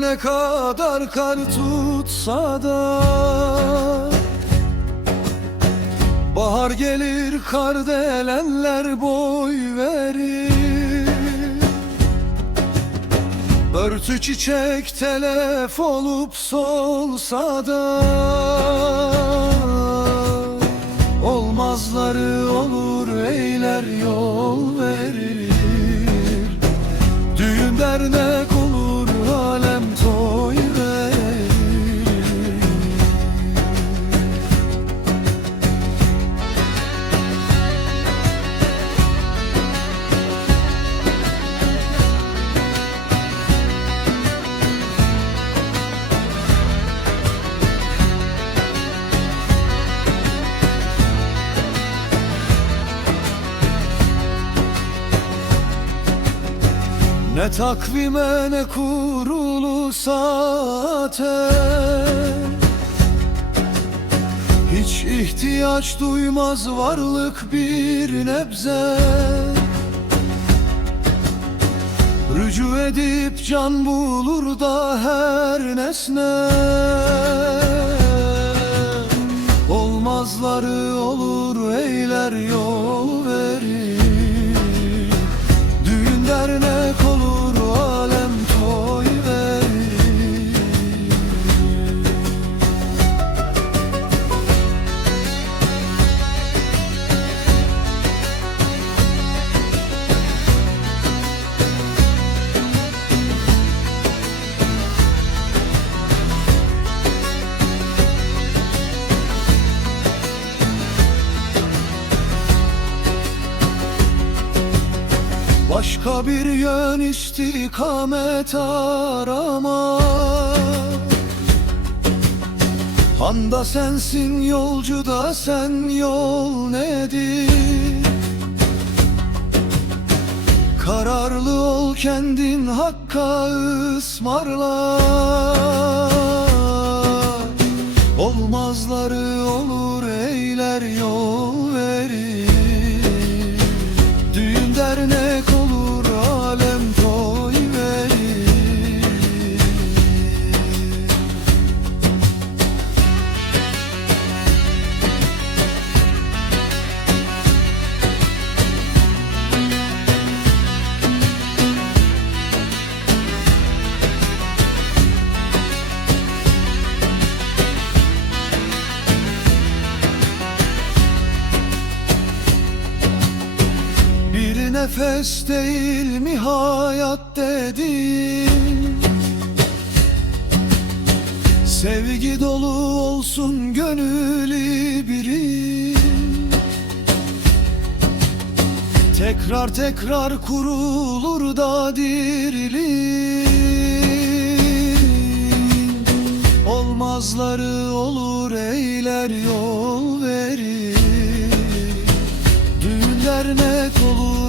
ne kadar kar tutsa da Bahar gelir kardelenler boy verir. Örtü çiçek telef olup solsa da Olmazları olur eyler yol verir. Düğün dernek Ne takvime ne kurulu saate. Hiç ihtiyaç duymaz varlık bir nebze. Rücu edip can bulur da her nesne. Olmazları olur eyler yol Başka bir yön istikamet arama. Handa sensin yolcu da sen yol nedir? Kararlı ol kendin hakka ısmarla nefes değil mi hayat dedin? Sevgi dolu olsun gönülü biri. Tekrar tekrar kurulur da dirilir. Olmazları olur eyler yol verir. Düğün dernek olur